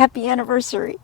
Happy anniversary.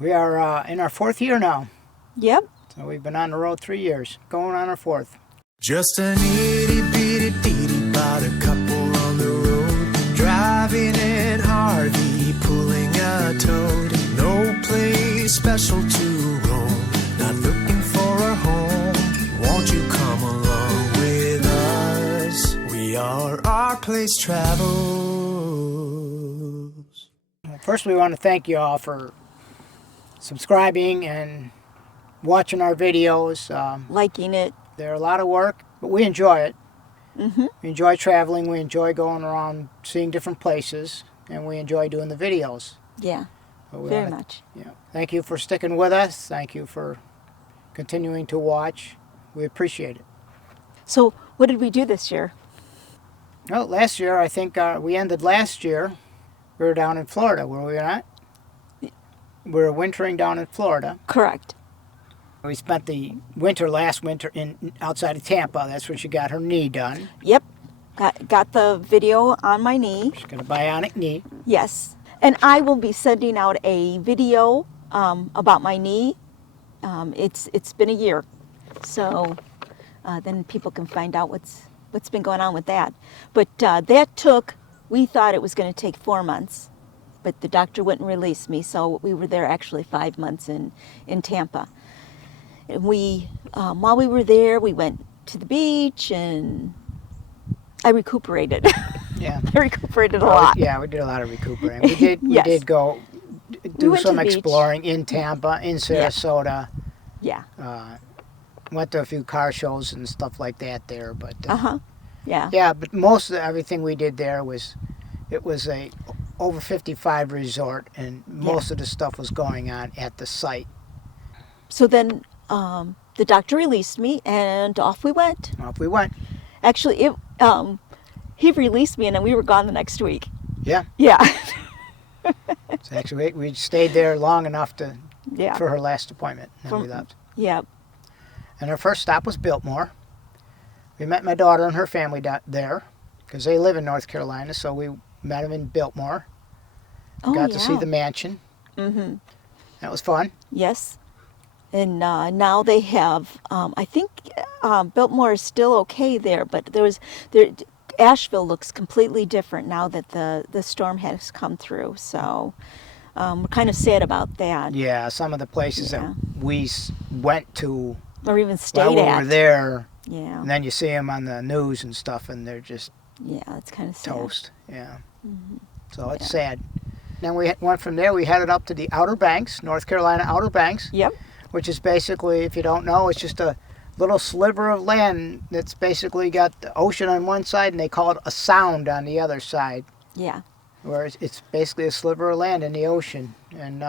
We are in our 4th year now. Yep. So we've been on the road 3 years, going on our 4th. Just an itty-bitty-bitty about a couple on the road, driving an RV, pulling a toad. No place special to roam, not looking for a home. Won't you come along with us? We are RPlaceTravels. First, we want to thank you all for subscribing and watching our videos. Liking it. They're a lot of work, but we enjoy it. Mm-hmm. We enjoy traveling. We enjoy going around, seeing different places, and we enjoy doing the videos. Yeah, very much. Yeah. Thank you for sticking with us. Thank you for continuing to watch. We appreciate it. So, what did we do this year? Well, last year, I think we ended last year. We were down in Florida, were we not? We were wintering down in Florida. Correct. We spent the last winter outside of Tampa. That's where she got her knee done. Yep. Got the video on my knee. She's got a bionic knee. Yes. And I will be sending out a video about my knee. It's been a year. So then people can find out what's been going on with that. But we thought it was going to take 4 months. But the doctor wouldn't release me. So we were there actually 5 months in Tampa. And while we were there, we went to the beach and I recuperated. Yeah. I recuperated a lot. Yeah, we did a lot of recuperating. We did. Yes. We did go do went some to the beach. exploring in Tampa, in Sarasota. Yeah. Went to a few car shows and stuff like that there, but Yeah. yeah. But most of everything we did there was a over 55 resort, and most of the stuff was going on at the site. So then the doctor released me, and off we went. Off we went. Actually, he released me, and then we were gone the next week. Yeah. Yeah. So actually, we stayed there long enough Yeah. for her last appointment, and then we left. Yeah. And our first stop was Biltmore. We met my daughter and her family there, because they live in North Carolina, so we met them in Biltmore. Oh, Got to see the mansion. Mm-hmm. That was fun. Yes. And now they have, I think Biltmore is still okay there, but Asheville looks completely different now that the storm has come through. So we're kind of sad about that. Yeah, some of the places that we went to Or even stayed while we at. were there, Yeah. and then you see them on the news and stuff, and they're just Yeah, it's kind of sad. toast. Yeah. Mm-hmm. So it's sad. Then we went from there, we headed up to the Outer Banks, North Carolina Outer Banks. Yep. Which is basically, if you don't know, it's just a little sliver of land that's basically got the ocean on one side and they call it a sound on the other side. Yeah. Where it's basically a sliver of land in the ocean, and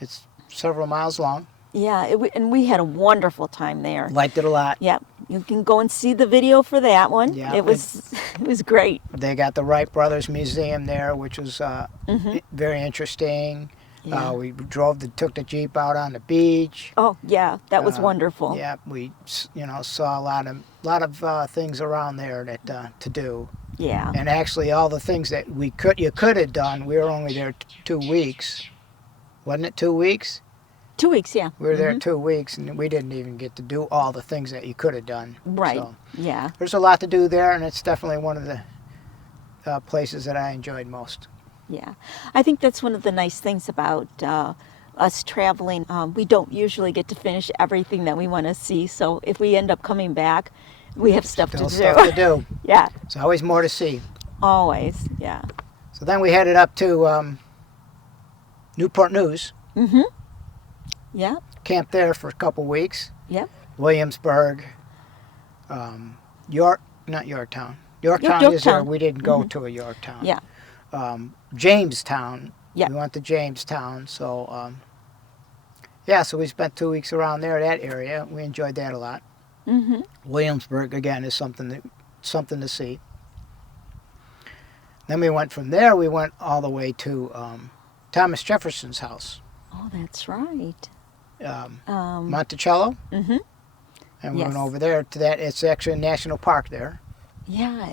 it's several miles long. Yeah, and we had a wonderful time there. Liked it a lot. Yep. You can go and see the video for that one. Yeah, it was great. They got the Wright Brothers Museum there, which was very interesting. Yeah. We took the Jeep out on the beach. Oh, yeah, that was wonderful. Yeah, we saw a lot of things around there that to do. Yeah. And actually, all the things that you could have done, we were only there 2 weeks, wasn't it? 2 weeks. 2 weeks, yeah. We were there 2 weeks, and we didn't even get to do all the things that you could have done. Right. So, yeah. there's a lot to do there, and it's definitely one of the places that I enjoyed most. Yeah, I think that's one of the nice things about us traveling. We don't usually get to finish everything that we want to see, so if we end up coming back, we have stuff Still to stuff do. to do. Yeah. There's always more to see. Always, yeah. So then we headed up to Newport News. Mm-hmm. Yeah. Camped there for a couple weeks. Yep. Williamsburg, Yorktown. Yorktown is there. We didn't go to a Yorktown. Yeah. Jamestown. Yeah. We went to Jamestown. So, so we spent 2 weeks around there, that area. We enjoyed that a lot. Mm-hmm. Williamsburg, again, is something to see. Then we went from there, we went all the way to Thomas Jefferson's house. Oh, that's right. Monticello. Mm-hmm. And we went over there to that. It's actually a national park there. Yeah,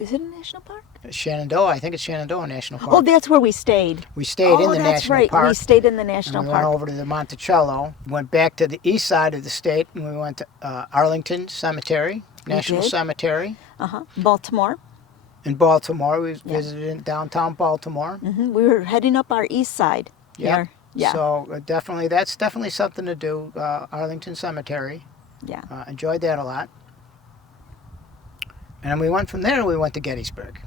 Is it a national park? Shenandoah. I think it's Shenandoah National Park. Oh, that's where we stayed. We stayed in the that's national right. park. We stayed in the And national we park. went over to the Monticello, went back to the east side of the state, and we went to Arlington Cemetery, National did. Cemetery. Baltimore. In Baltimore, we visited in downtown Baltimore. We were heading up our east side. Yep. Here. Yeah. So that's definitely something to do. Arlington Cemetery. Yeah. Enjoyed that a lot. And then we went from there. We went to Gettysburg.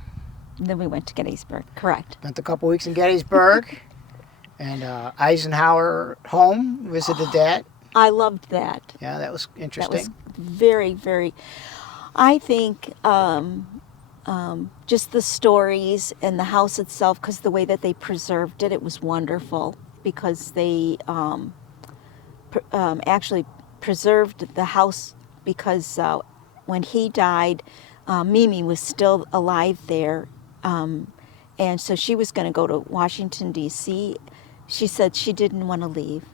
Then we went to Gettysburg. Correct. Spent a couple weeks in Gettysburg, and Eisenhower home. Visited that. I loved that. Yeah, that was That interesting. was very, very. I think just the stories and the house itself, because the way that they preserved it, it was wonderful. Because they actually preserved the house, because when he died, Mimi was still alive there, and so she was going to go to Washington, D.C. She said she didn't want to leave.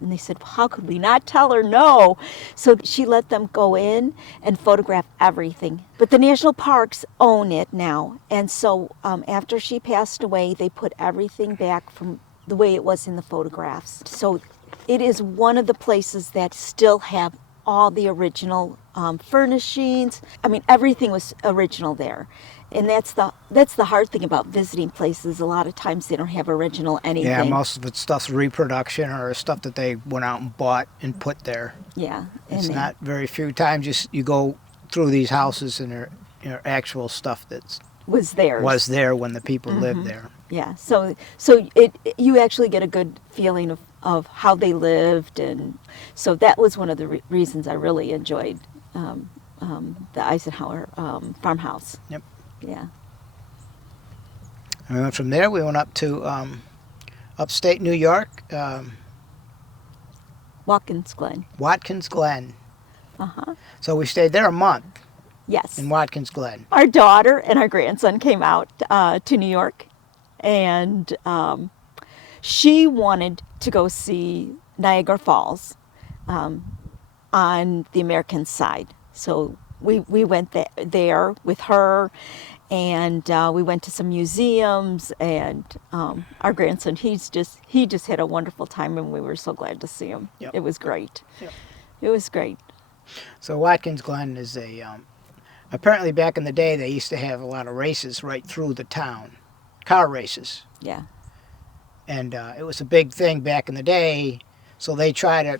And they said, well, how could we not tell her no? So she let them go in and photograph everything. But the national parks own it now. And so after she passed away, they put everything back from the way it was in the photographs. So it is one of the places that still have all the original furnishings. I mean, everything was original there. And that's the hard thing about visiting places. A lot of times they don't have original anything. Yeah, most of the stuff's reproduction or stuff that they went out and bought and put there. Yeah. It's not very few times you go through these houses and there actual stuff that was theirs. was there when the people lived there. Yeah. So you actually get a good feeling of how they lived, and so that was one of the reasons I really enjoyed the Eisenhower farmhouse. Yep. Yeah. And we went from there. We went up to upstate New York, Watkins Glen. Watkins Glen. Uh-huh. So we stayed there a month Yes. in Watkins Glen. Our daughter and our grandson came out to New York, and she wanted to go see Niagara Falls on the American side. So we went there with her, and we went to some museums, and our grandson, he just had a wonderful time, and we were so glad to see him. Yep. It was great. Yep. It was great. So Watkins Glen is apparently back in the day they used to have a lot of races right through the town, car races. Yeah. And it was a big thing back in the day, so they try to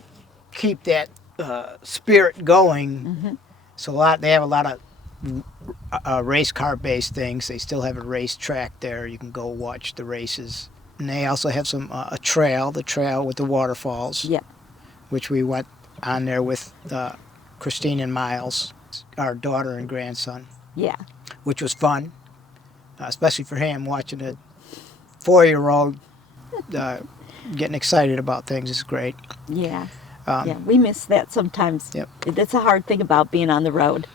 keep that spirit going. Mm-hmm. So they have a lot of race car based things. They still have a race track there. You can go watch the races. And they also have the trail with the waterfalls. Yeah. Which we went on there with Christine and Miles, our daughter and grandson. Yeah. Which was fun, especially for him, watching a 4-year-old getting excited about things is great. Yeah. Yeah, we miss that sometimes. Yep. That's a hard thing about being on the road,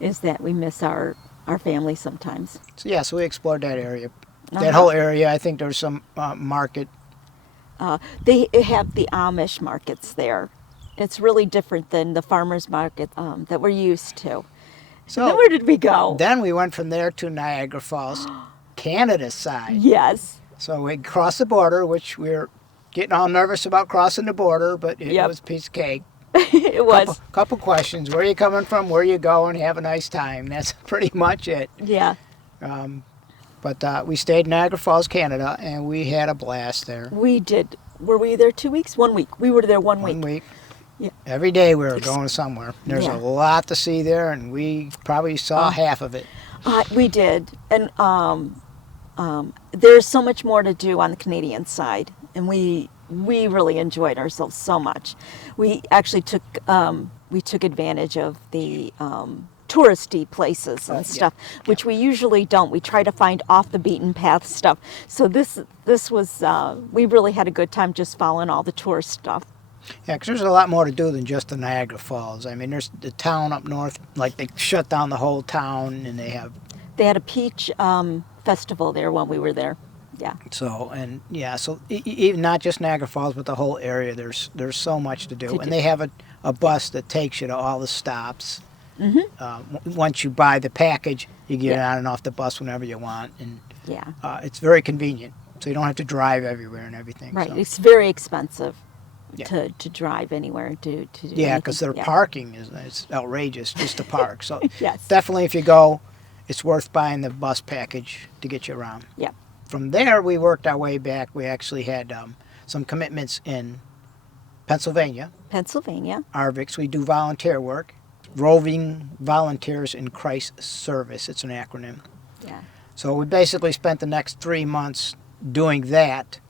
is that we miss our family sometimes. So we explored that area. That Uh-huh. whole area. I think there's some market. They have the Amish markets there. It's really different than the farmers market that we're used to. So Then where did we go? Then we went from there to Niagara Falls, Canada's side. Yes. So we crossed the border, which we were getting all nervous about crossing the border, but it Yep. was a piece of cake. It was. Couple questions. Where are you coming from? Where are you going? Have a nice time. That's pretty much it. Yeah. But we stayed in Niagara Falls, Canada, and we had a blast there. We did. Were we there 2 weeks? 1 week. We were there 1 week. 1 week. Yeah. Every day we were going somewhere. There's Yeah. a lot to see there, and we probably saw half of it. We did. And there's so much more to do on the Canadian side. And we really enjoyed ourselves so much. We actually took advantage of the touristy places and stuff, which we usually don't. We try to find off the beaten path stuff. So this was, we really had a good time just following all the tourist stuff. Yeah, because there's a lot more to do than just the Niagara Falls. I mean, there's the town up north, like they shut down the whole town, and they had a peach festival there while we were there. Yeah. So even not just Niagara Falls, but the whole area. There's so much to do, and they have a bus that takes you to all the stops. Once you buy the package, you get Yeah. on and off the bus whenever you want, and Yeah. it's very convenient. So you don't have to drive everywhere and everything. Right. So. It's very expensive Yeah. to drive anywhere to do Yeah, anything. because their Yeah. parking is outrageous just to park. So Yes. definitely, if you go, it's worth buying the bus package to get you around. Yeah. From there, we worked our way back. We actually had some commitments in Pennsylvania, Pennsylvania. RVics. We do volunteer work. Roving Volunteers in Christ Service. It's an acronym. Yeah. So we basically spent the next 3 months doing that.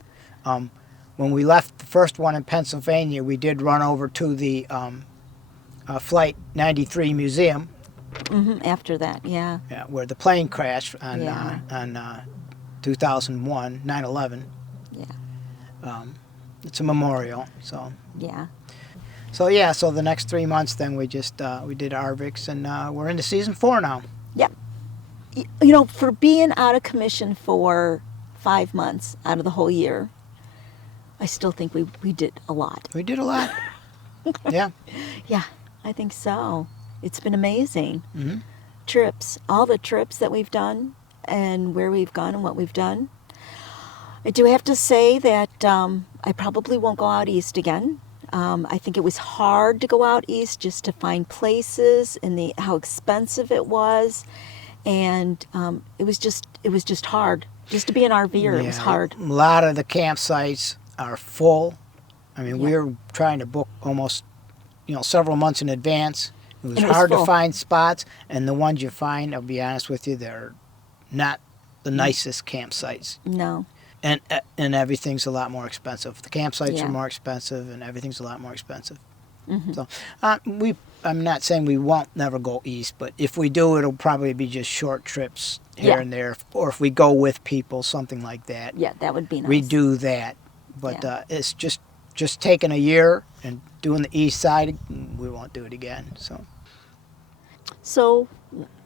When we left the first one in Pennsylvania, we did run over to the Flight 93 Museum, After that, yeah. where the plane crashed on Yeah. 2001, 9/11. Yeah. It's a memorial. So Yeah. so the next 3 months, then we just we did RVics, and we're into season 4 now. Yep. You know, for being out of commission for 5 months out of the whole year, I still think we did a lot. We did a lot. Yeah. Yeah, I think so. It's been amazing. Mhm. Trips, all the trips that we've done and where we've gone and what we've done. I do have to say that I probably won't go out east again. I think it was hard to go out east just to find places and how expensive it was, and it was just hard. Just to be an RVer, it was hard. A lot of the campsites are full. I mean, we Yeah. were trying to book almost, several months in advance. It was And it was hard to full. find spots, and the ones you find, I'll be honest with you, they're not the nicest campsites, No. and everything's a lot more expensive. The campsites Yeah. are more expensive, and everything's a lot more expensive. Mm-hmm. So, I'm not saying we won't never go east, but if we do, it'll probably be just short trips here Yeah. and there, or if we go with people, something like that. Yeah, that would be nice. We do that, but Yeah. it's just taking a year and doing the east side. We won't do it again. So,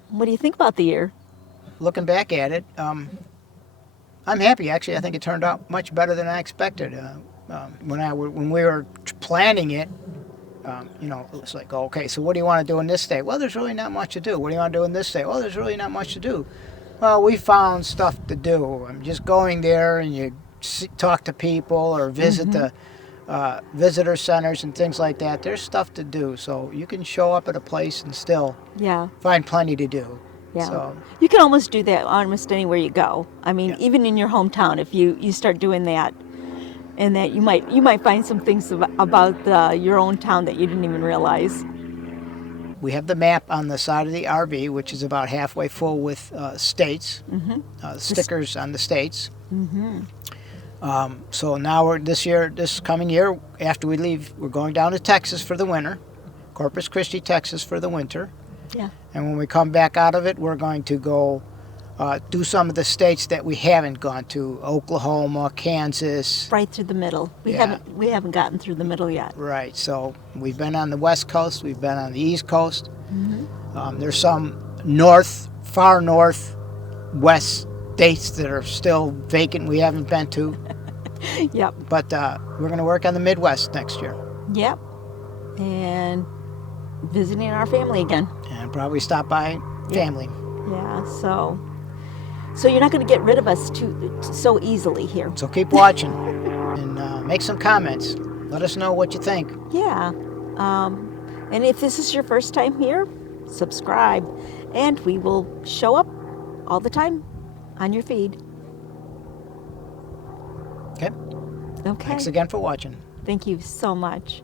what do you think about the year? Looking back at it, I'm happy. Actually, I think it turned out much better than I expected. When we were planning it, it's like, okay, so what do you want to do in this state? Well, there's really not much to do. What do you want to do in this state? Well, there's really not much to do. Well, we found stuff to do. I'm just going there and you talk to people or visit the visitor centers and things like that. There's stuff to do, so you can show up at a place and still Yeah. find plenty to do. Yeah. So, You can almost do that almost anywhere you go. I mean, Yeah. even in your hometown, if you start doing that, and that you might find some things about your own town that you didn't even realize. we have the map on the side of the RV, which is about halfway full with states, stickers on the states. So now this coming year, after we leave, we're going down to Texas for the winter, Corpus Christi, Texas for the winter. Yeah. And when we come back out of it, we're going to go do some of the states that we haven't gone to: Oklahoma, Kansas. Right through the middle. We Yeah. haven't gotten through the middle yet. Right. So we've been on the West Coast. We've been on the East Coast. There's some far north, west states that are still vacant. We haven't been to, Yep. but we're going to work on the Midwest next year, Yep. And visiting our family again. and probably stop by family. Yeah. So you're not going to get rid of us so easily here. So keep watching and make some comments. Let us know what you think. Yeah. And if this is your first time here, subscribe, and we will show up all the time on your feed. Okay. Okay. Thanks again for watching. Thank you so much.